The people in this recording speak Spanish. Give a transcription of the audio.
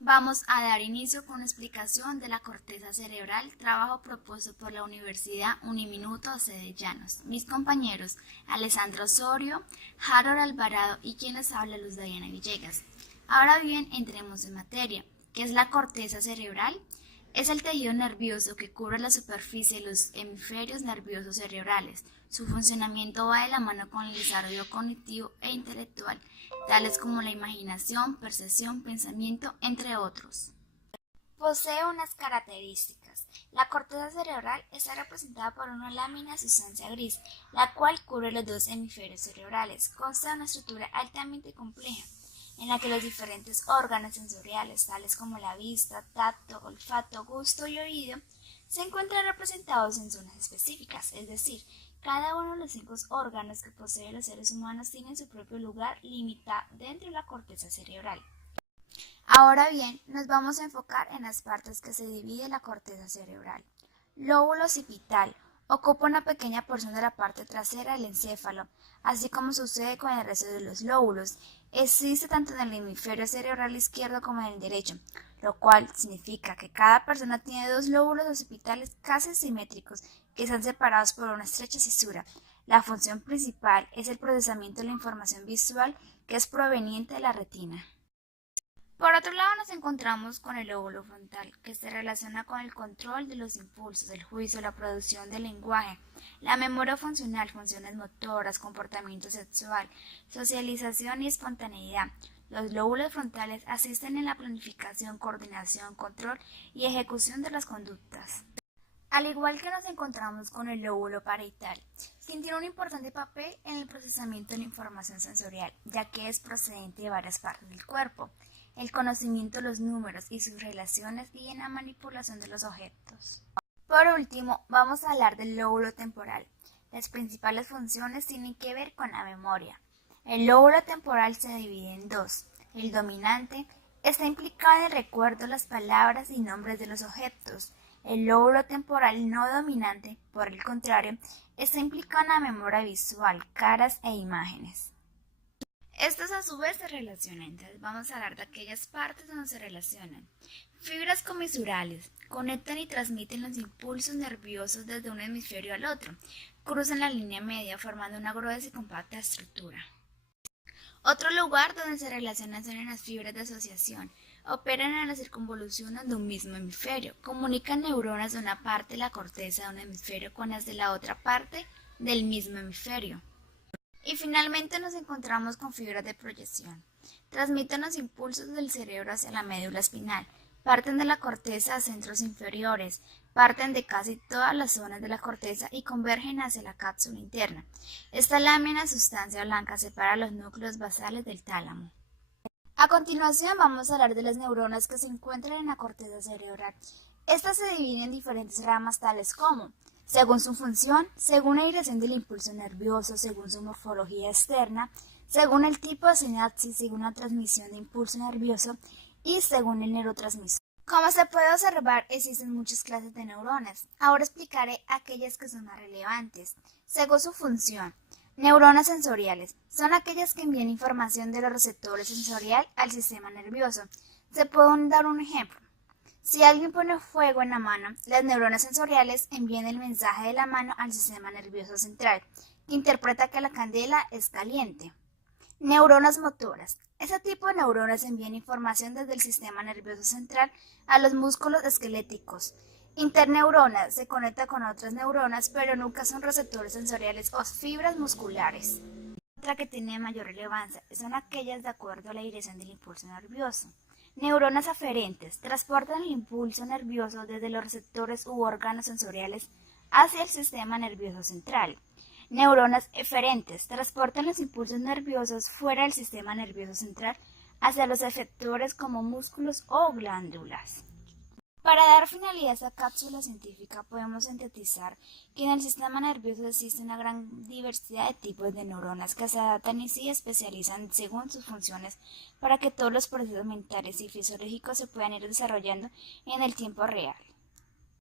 Vamos a dar inicio con una explicación de la corteza cerebral, trabajo propuesto por la Universidad Uniminuto sede Llanos. Mis compañeros Alessandro Osorio, Harold Alvarado y quien les habla Luz Diana Villegas. Ahora bien, entremos en materia. ¿Qué es la corteza cerebral? Es el tejido nervioso que cubre la superficie de los hemisferios nerviosos cerebrales. Su funcionamiento va de la mano con el desarrollo cognitivo e intelectual, tales como la imaginación, percepción, pensamiento, entre otros. Posee unas características. La corteza cerebral está representada por una lámina de sustancia gris, la cual cubre los dos hemisferios cerebrales. Consta de una estructura altamente compleja, en la que los diferentes órganos sensoriales, tales como la vista, tacto, olfato, gusto y oído, se encuentran representados en zonas específicas, es decir, cada uno de los 5 órganos que poseen los seres humanos tienen su propio lugar limitado dentro de la corteza cerebral. Ahora bien, nos vamos a enfocar en las partes que se divide la corteza cerebral. Lóbulo occipital ocupa una pequeña porción de la parte trasera del encéfalo, así como sucede con el resto de los lóbulos. Existe tanto en el hemisferio cerebral izquierdo como en el derecho, lo cual significa que cada persona tiene 2 lóbulos occipitales casi simétricos que están separados por una estrecha cisura. La función principal es el procesamiento de la información visual que es proveniente de la retina. Por otro lado, nos encontramos con el lóbulo frontal, que se relaciona con el control de los impulsos, el juicio, la producción del lenguaje, la memoria funcional, funciones motoras, comportamiento sexual, socialización y espontaneidad. Los lóbulos frontales asisten en la planificación, coordinación, control y ejecución de las conductas. Al igual que nos encontramos con el lóbulo parietal, quien tiene un importante papel en el procesamiento de la información sensorial, ya que es procedente de varias partes del cuerpo, el conocimiento de los números y sus relaciones y en la manipulación de los objetos. Por último, vamos a hablar del lóbulo temporal. Las principales funciones tienen que ver con la memoria. El lóbulo temporal se divide en 2. El dominante está implicado en el recuerdo de las palabras y nombres de los objetos. El lóbulo temporal no dominante, por el contrario, está implicado en la memoria visual, caras e imágenes. Estos a su vez se relacionan, entonces vamos a hablar de aquellas partes donde se relacionan. Fibras comisurales conectan y transmiten los impulsos nerviosos desde un hemisferio al otro, cruzan la línea media formando una gruesa y compacta estructura. Otro lugar donde se relacionan son en las fibras de asociación. Operan en la circunvolución de un mismo hemisferio. Comunican neuronas de una parte de la corteza de un hemisferio con las de la otra parte del mismo hemisferio. Y finalmente nos encontramos con fibras de proyección. Transmiten los impulsos del cerebro hacia la médula espinal. Parten de la corteza a centros inferiores. Parten de casi todas las zonas de la corteza y convergen hacia la cápsula interna. Esta lámina de sustancia blanca separa los núcleos basales del tálamo. A continuación vamos a hablar de las neuronas que se encuentran en la corteza cerebral. Estas se dividen en diferentes ramas tales como, según su función, según la dirección del impulso nervioso, según su morfología externa, según el tipo de sinapsis, según la transmisión de impulso nervioso y según el neurotransmisor. Como se puede observar, existen muchas clases de neuronas. Ahora explicaré aquellas que son más relevantes. Según su función, neuronas sensoriales son aquellas que envían información de los receptores sensorial al sistema nervioso. Se puede dar un ejemplo. Si alguien pone fuego en la mano, las neuronas sensoriales envían el mensaje de la mano al sistema nervioso central, que interpreta que la candela es caliente. Neuronas motoras. Este tipo de neuronas envían información desde el sistema nervioso central a los músculos esqueléticos. Interneuronas se conecta con otras neuronas, pero nunca son receptores sensoriales o fibras musculares. Otra que tiene mayor relevancia son aquellas de acuerdo a la dirección del impulso nervioso. Neuronas aferentes transportan el impulso nervioso desde los receptores u órganos sensoriales hacia el sistema nervioso central. Neuronas eferentes transportan los impulsos nerviosos fuera del sistema nervioso central hacia los efectores como músculos o glándulas. Para dar finalidad a esta cápsula científica podemos sintetizar que en el sistema nervioso existe una gran diversidad de tipos de neuronas que se adaptan y se especializan según sus funciones para que todos los procesos mentales y fisiológicos se puedan ir desarrollando en el tiempo real.